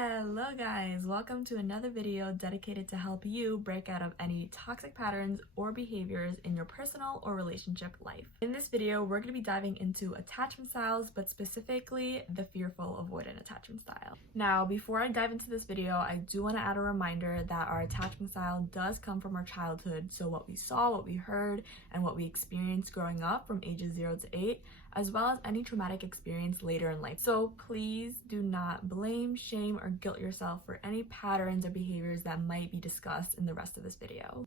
Hello guys, welcome to another video dedicated to help you break out of any toxic patterns or behaviors in your personal or relationship life. In this video, we're going to be diving into attachment styles, but specifically the fearful avoidant attachment style. Now, before I dive into this video, I do want to add a reminder that our attachment style does come from our childhood. So what we saw, what we heard, and what we experienced growing up from ages 0 to 8, as well as any traumatic experience later in life. So please do not blame, shame, or guilt yourself for any patterns or behaviors that might be discussed in the rest of this video.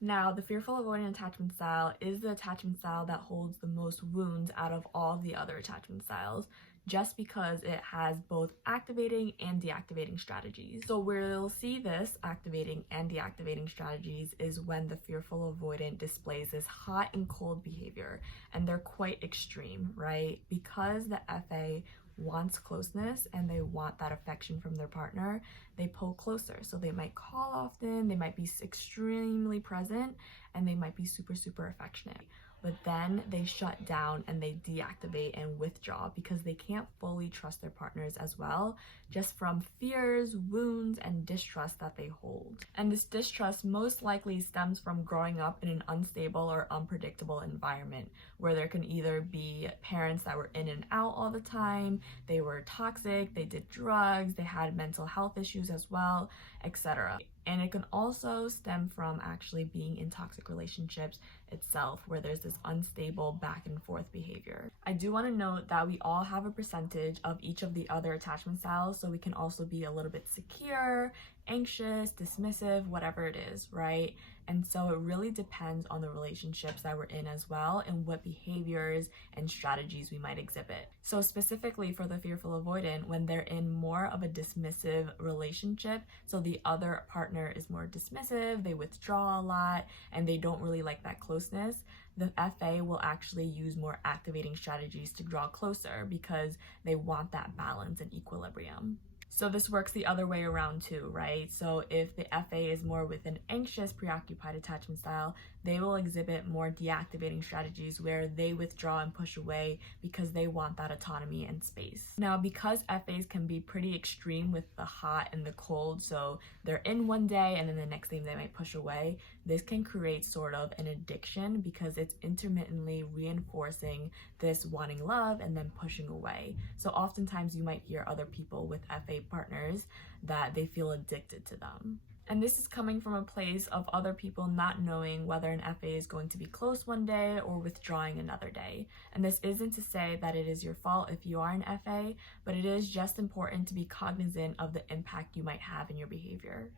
Now, the fearful avoidant attachment style is the attachment style that holds the most wounds out of all the other attachment styles, just because it has both activating and deactivating strategies. So where you'll see this activating and deactivating strategies is when the fearful avoidant displays this hot and cold behavior, and they're quite extreme, right? Because the FA wants closeness and they want that affection from their partner, they pull closer. So they might call often, they might be extremely present, and they might be super affectionate. But then they shut down and they deactivate and withdraw because they can't fully trust their partners as well, just from fears, wounds, and distrust that they hold. And this distrust most likely stems from growing up in an unstable or unpredictable environment where there can either be parents that were in and out all the time, they were toxic, they did drugs, they had mental health issues as well, etc. And it can also stem from actually being in toxic relationships itself, where there's this unstable back and forth behavior. I do want to note that we all have a percentage of each of the other attachment styles, so we can also be a little bit secure, anxious, dismissive, whatever it is, right? And so it really depends on the relationships that we're in as well and what behaviors and strategies we might exhibit. So specifically for the fearful avoidant, when they're in more of a dismissive relationship, so the other partner is more dismissive, they withdraw a lot, and they don't really like that closeness, the FA will actually use more activating strategies to draw closer because they want that balance and equilibrium. So this works the other way around too, right? So if the FA is more with an anxious, preoccupied attachment style, they will exhibit more deactivating strategies where they withdraw and push away because they want that autonomy and space. Now, because FAs can be pretty extreme with the hot and the cold, so they're in one day and then the next day they might push away, this can create sort of an addiction because it's intermittently reinforcing this wanting love and then pushing away. So oftentimes you might hear other people with FA partners that they feel addicted to them. And this is coming from a place of other people not knowing whether an FA is going to be close one day or withdrawing another day. And this isn't to say that it is your fault if you are an FA, but it is just important to be cognizant of the impact you might have in your behavior.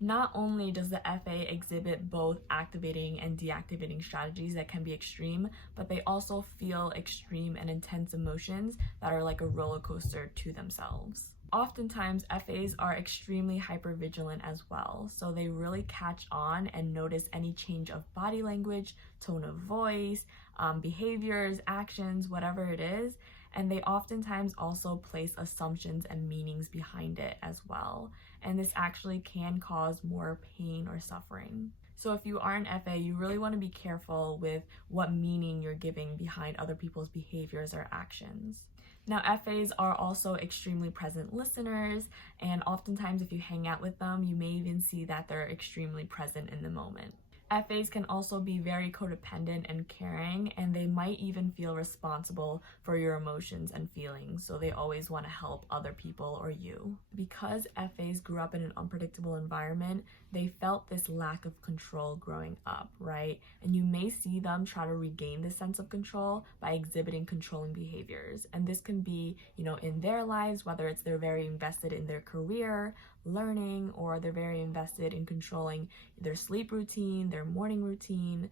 Not only does the FA exhibit both activating and deactivating strategies that can be extreme, but they also feel extreme and intense emotions that are like a roller coaster to themselves. Oftentimes, FAs are extremely hypervigilant as well, so they really catch on and notice any change of body language, tone of voice, behaviors, actions, whatever it is, and they oftentimes also place assumptions and meanings behind it as well, and this actually can cause more pain or suffering. So if you are an FA, you really want to be careful with what meaning you're giving behind other people's behaviors or actions. Now, FAs are also extremely present listeners, and oftentimes if you hang out with them, you may even see that they're extremely present in the moment. FAs can also be very codependent and caring, and they might even feel responsible for your emotions and feelings, so they always want to help other people or you. Because FAs grew up in an unpredictable environment, they felt this lack of control growing up, right? And you may see them try to regain this sense of control by exhibiting controlling behaviors. And this can be, in their lives, whether it's they're very invested in their career, learning, or they're very invested in controlling their sleep routine, their morning routine,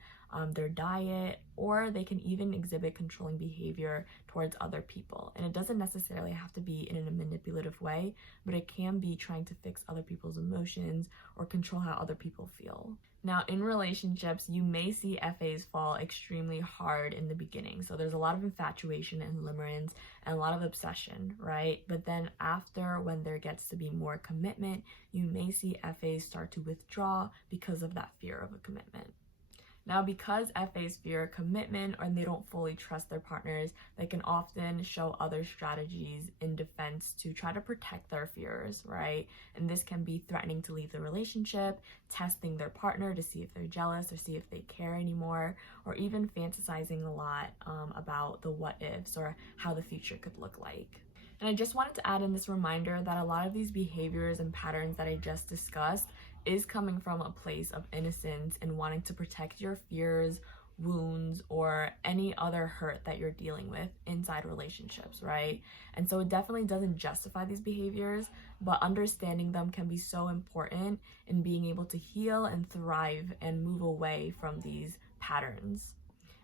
their diet, or they can even exhibit controlling behavior towards other people. And it doesn't necessarily have to be in a manipulative way, but it can be trying to fix other people's emotions or control how other people feel. Now, in relationships, you may see FAs fall extremely hard in the beginning. So there's a lot of infatuation and limerence and a lot of obsession, right? But then after, when there gets to be more commitment, you may see FAs start to withdraw because of that fear of a commitment. Now, because FAs fear commitment or they don't fully trust their partners, they can often show other strategies in defense to try to protect their fears, right? And this can be threatening to leave the relationship, testing their partner to see if they're jealous or see if they care anymore, or even fantasizing a lot about the what ifs or how the future could look like. And I just wanted to add in this reminder that a lot of these behaviors and patterns that I just discussed is coming from a place of innocence and wanting to protect your fears, wounds, or any other hurt that you're dealing with inside relationships, right? And so it definitely doesn't justify these behaviors, but understanding them can be so important in being able to heal and thrive and move away from these patterns.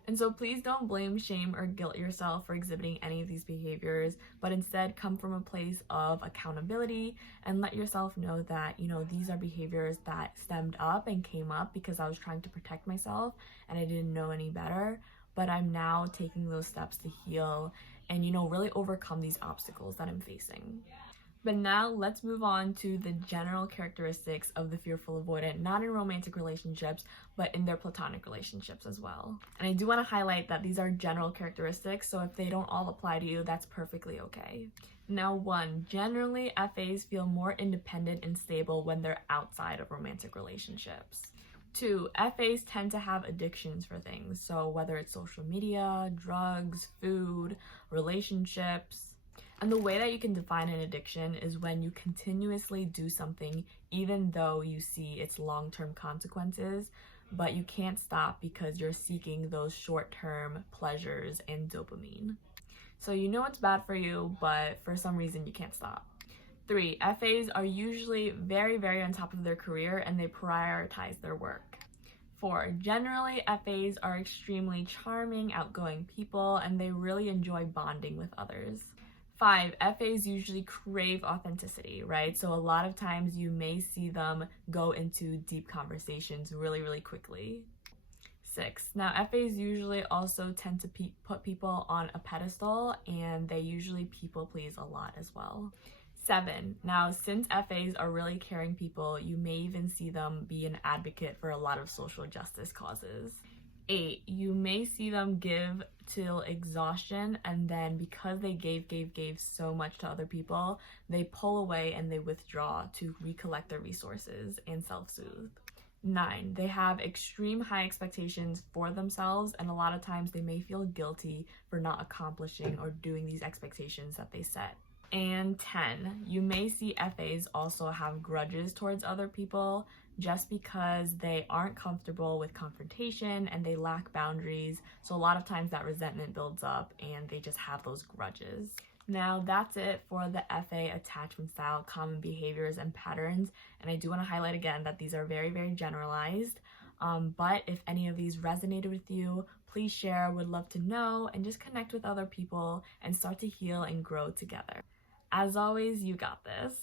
And so please don't blame, shame, or guilt yourself for exhibiting any of these behaviors, but instead come from a place of accountability and let yourself know that, these are behaviors that stemmed up and came up because I was trying to protect myself and I didn't know any better, but I'm now taking those steps to heal and, really overcome these obstacles that I'm facing. But now let's move on to the general characteristics of the fearful avoidant, not in romantic relationships, but in their platonic relationships as well. And I do want to highlight that these are general characteristics, so if they don't all apply to you, that's perfectly okay. Now, 1, generally FAs feel more independent and stable when they're outside of romantic relationships. 2, FAs tend to have addictions for things, so whether it's social media, drugs, food, relationships. And the way that you can define an addiction is when you continuously do something even though you see its long-term consequences, but you can't stop because you're seeking those short-term pleasures and dopamine. So you know it's bad for you, but for some reason you can't stop. 3, FAs are usually very, very on top of their career and they prioritize their work. 4, generally FAs are extremely charming, outgoing people, and they really enjoy bonding with others. 5, FAs usually crave authenticity, right? So a lot of times you may see them go into deep conversations really, really quickly. 6, now FAs usually also tend to put people on a pedestal and they usually people please a lot as well. 7, now since FAs are really caring people, you may even see them be an advocate for a lot of social justice causes. 8, you may see them give till exhaustion, and then because they gave so much to other people, they pull away and they withdraw to recollect their resources and self-soothe. 9, they have extreme high expectations for themselves, and a lot of times they may feel guilty for not accomplishing or doing these expectations that they set. And 10, you may see FAs also have grudges towards other people just because they aren't comfortable with confrontation and they lack boundaries. So a lot of times that resentment builds up and they just have those grudges. Now that's it for the FA attachment style common behaviors and patterns. And I do want to highlight again that these are very, very generalized. But if any of these resonated with you, please share. Would love to know and just connect with other people and start to heal and grow together. As always, you got this.